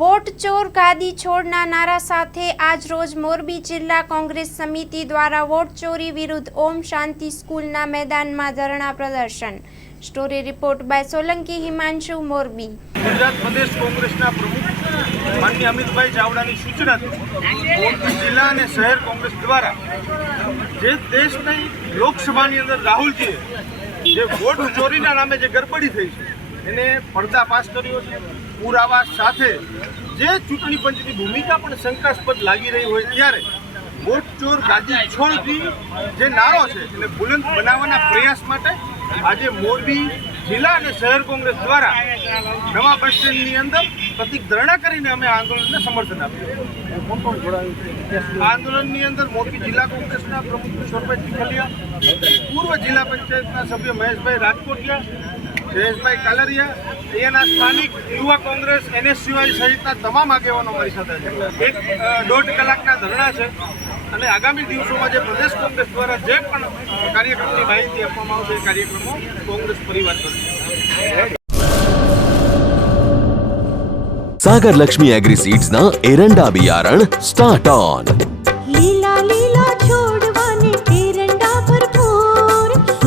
Vote ચોર ગાદી છોડના નારા સાથે આજ રોજ મોરબી જિલ્લા કોંગ્રેસ સમિતિ દ્વારા વોટ ચોરી વિરુદ્ધ ઓમ શાંતિ સ્કૂલના મેદાનમાં ધરણા પ્રદર્શન. Story report by Solanki Himanshu, Morbi. Gujarat પ્રદેશ કોંગ્રેસના પ્રમુખ માનનીય અમિતભાઈ ચાવડાની સૂચનાથી મોરબી જિલ્લા અને શહેર કોંગ્રેસ દ્વારા જે દેશની લોકસભાની અંદર રાહુલજીએ જે વોટ ચોરીના નામે જે ગરબડી થઈ છે એને પર્દાફાશ કર્યો છે, પુરાવા સાથે જે ચૂંટણી પંચની ભૂમિકા પણ શંકાસ્પદ લાગી રહી હોય ત્યારે મોટચોર ગાદી છોડથી જે નારો છે, એને બુલંદ બનાવવાના પ્રયાસ માટે આજે મોરબી જિલ્લા અને શહેર કોંગ્રેસ દ્વારા નવા બસ સ્ટેન્ડની અંદર પ્રતિક ધરણા કરીને અમે આંદોલનને સમર્થન આપ્યું. આંદોલનની અંદર મોરબી જિલ્લા કોંગ્રેસના પ્રમુખ કિશોરભાઈ ચીખલિયા પૂર્વ જિલ્લા પંચાયતના સભ્ય મહેશભાઈ રાજકોટિયા જયેશભાઈ કાલરિયા, અહીંયાના સ્થાનિક યુવા કોંગ્રેસ, એનએસયુઆઈ સહિતના તમામ આગેવાનો મળી સાથે છે. એક દોઢ કલાકના ધરણા છે અને આગામી દિવસોમાં જે પ્રદેશ કોંગ્રેસ દ્વારા જે પણ કાર્યક્રમની માહિતી આપવામાં આવશે, એ કાર્યક્રમો કોંગ્રેસ પરિવાર કરશે સાગર લક્ષ્મી એગ્રી સીડ્સના એરંડા બિયારણ સ્ટાર્ટ ઓન